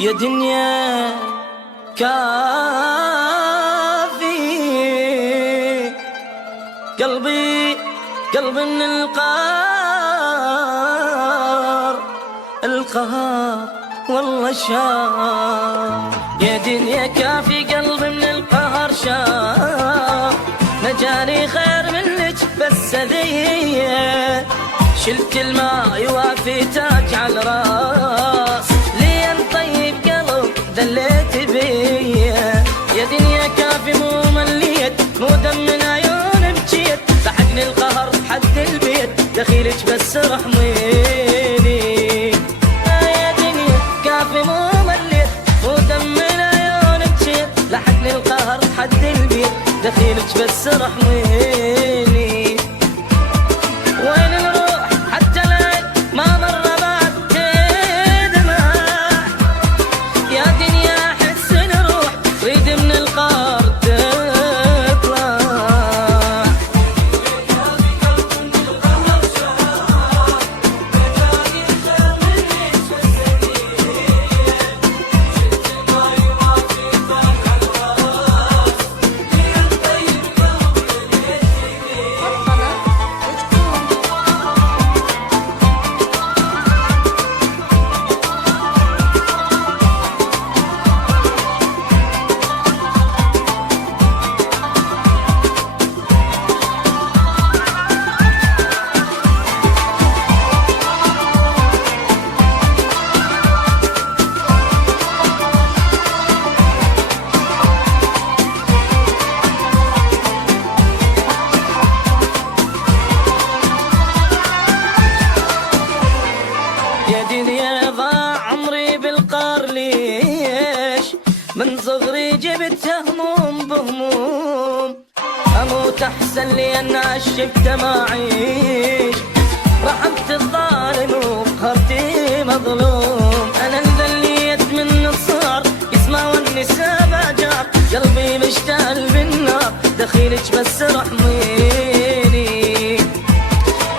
يا دنيا كافي قلبي من القهر والله شاف. يا دنيا كافي قلبي من القهر شاف. نجاني خير منك بس هذية شلت الماء يوافي تاج على الراس. لين طيب قلب دليت بيه. يا دنيا كافي مو مليت مو دم من عيون بجيت. لحقني القهر حد البيت دخيلك بس رحميني. يا دنيا كافي مو مليت مو دم من عيون بجيت. لحقني القهر حد البيت دخيلك بس رحميني. وين نروح حتى ليل ما مر بعد دمع. يا دنيا احس نروح ريد من القهر تطلع. يا دنيا ضاع عمري بالقار ليش. من صغري جبت هموم بهموم. اموت احسن لي ان عشبت ما اعيش. رحمت الظالم وقهرتي مظلوم. انا انذليت من الصغر يسمع والنساء باجار. قلبي مشتعل بالنار دخيلك بس رحميني.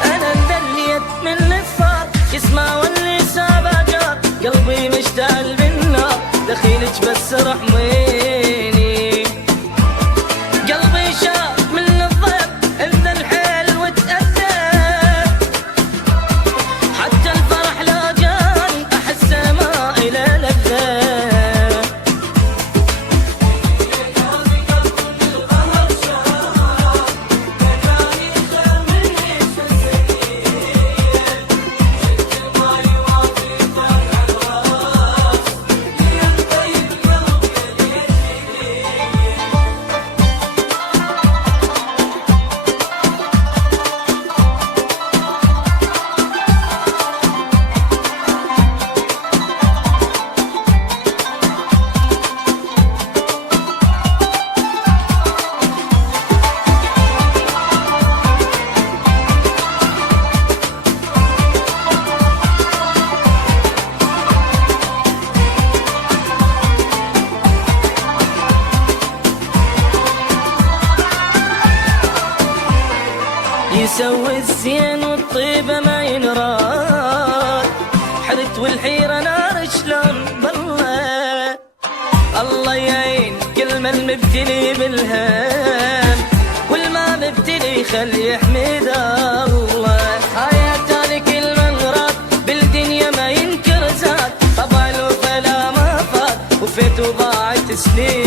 انا انذليت من الصغر يسمع والنساء باجار. قلبي مشتعل بالنار دخيلك بس رحميني. قلبي شاف من الضيق اذا الحيل وتأثر. حتى الفرح لا جاني احسه ما الى لذة. يسوي الزين والطيبة ما ينراد. حرت والحيرة نار شلون بالله. الله يعين كل من مبتلي بالهم. والما مبتلي خلي يحمد الله. حياة كل من راد بالدنيا ما ينكر زاد. طبع له فلا ما فات وفيت وضاعت سنين.